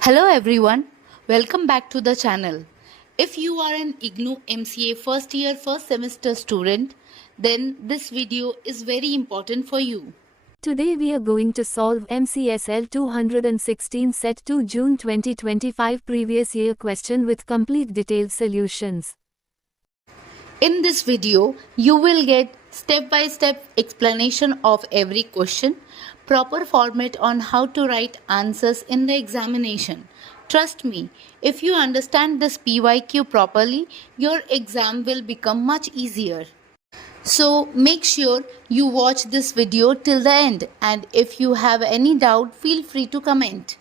Hello everyone, welcome back to the channel. If you are an IGNOU MCA first year first semester student, then this video is very important for you. Today we are going to solve MCSL-216 Set 2 June 2025 previous year question with complete detailed solutions. In this video, you will get step-by-step explanation of every question, proper format on how to write answers in the examination. Trust me, if you understand this PYQ properly, your exam will become much easier. So make sure you watch this video till the end, and if you have any doubt, feel free to comment.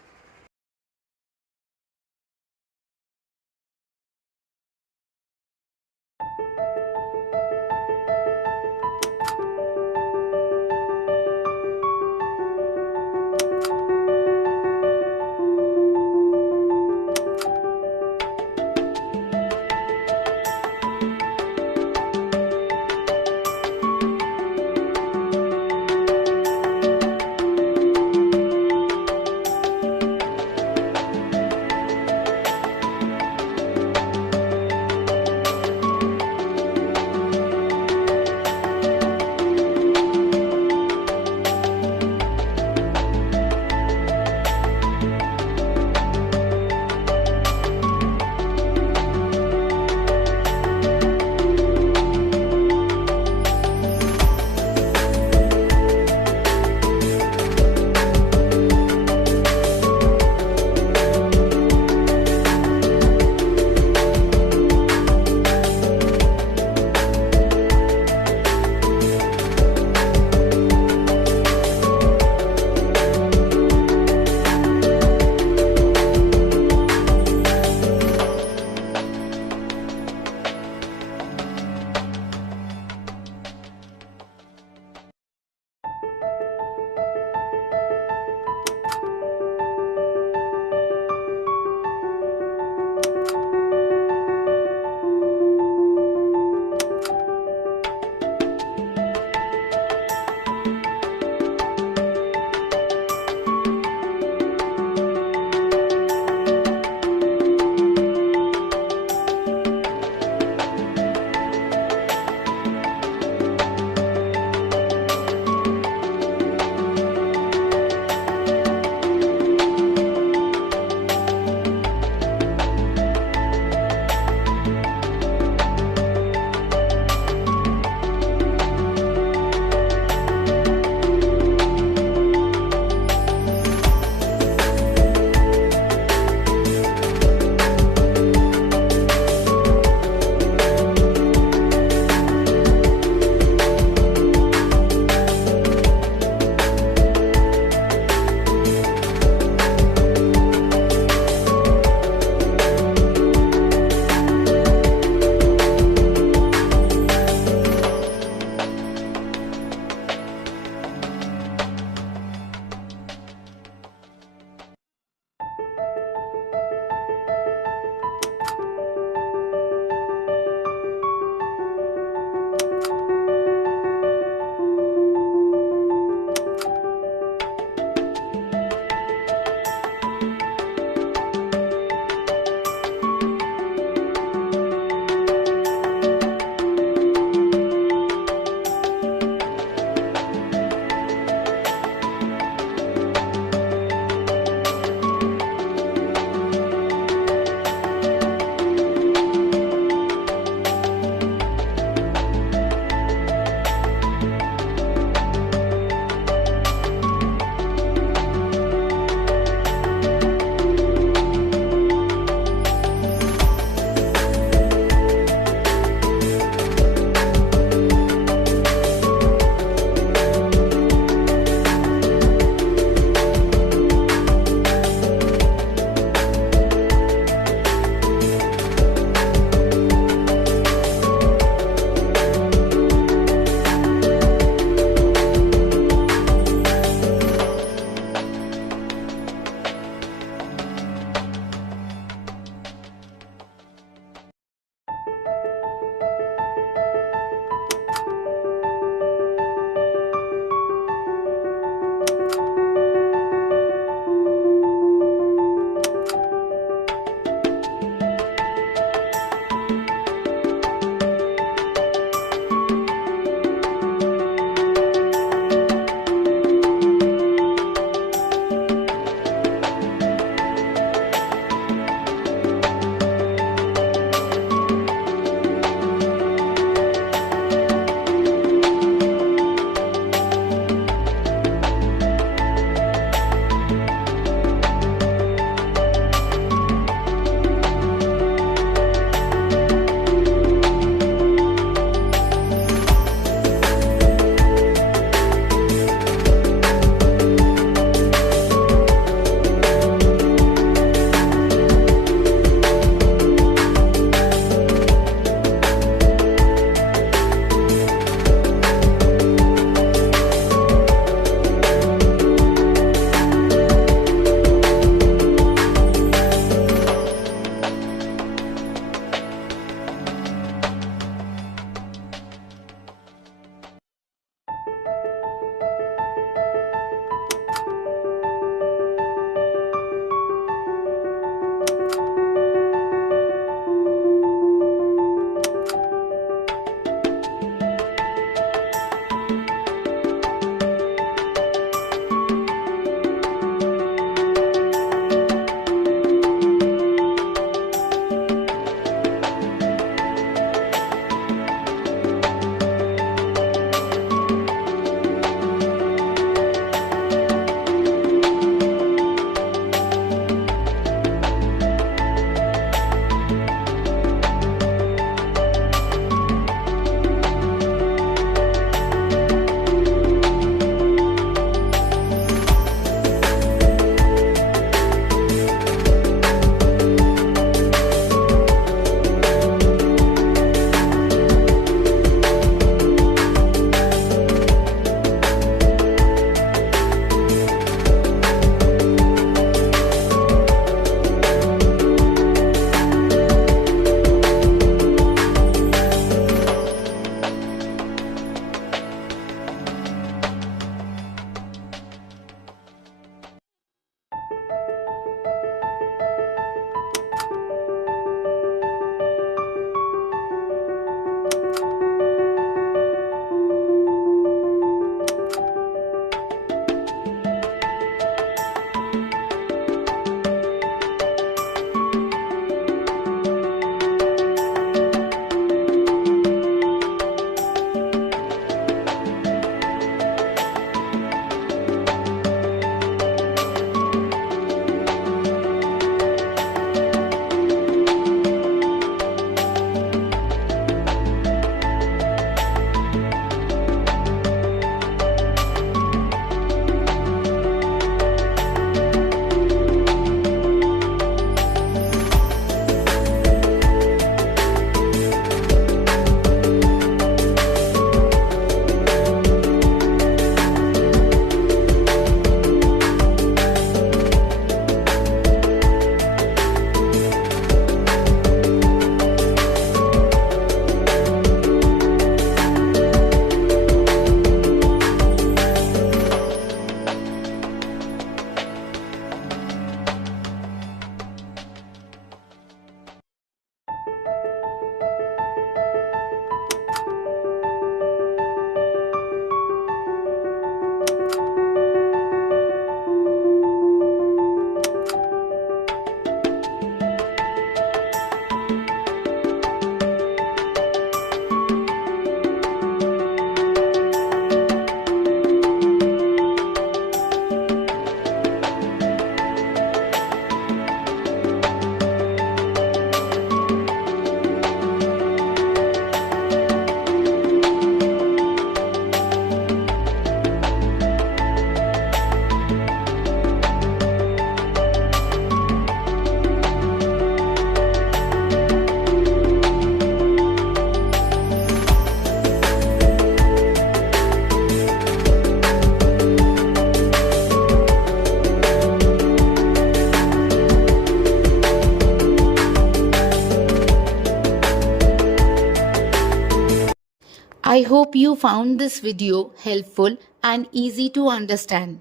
I hope you found this video helpful and easy to understand.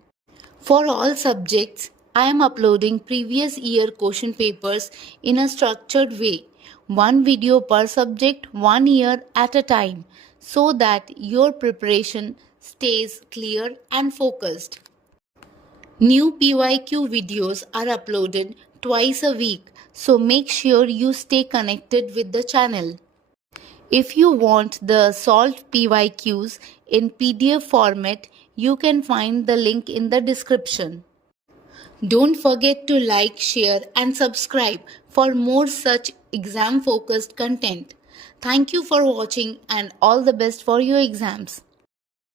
For all subjects, I am uploading previous year question papers in a structured way, one video per subject, 1 year at a time, so that your preparation stays clear and focused. New PYQ videos are uploaded twice a week, so make sure you stay connected with the channel. If you want the solved PYQs in PDF format, you can find the link in the description. Don't forget to like, share and subscribe for more such exam focused content. Thank you for watching and all the best for your exams.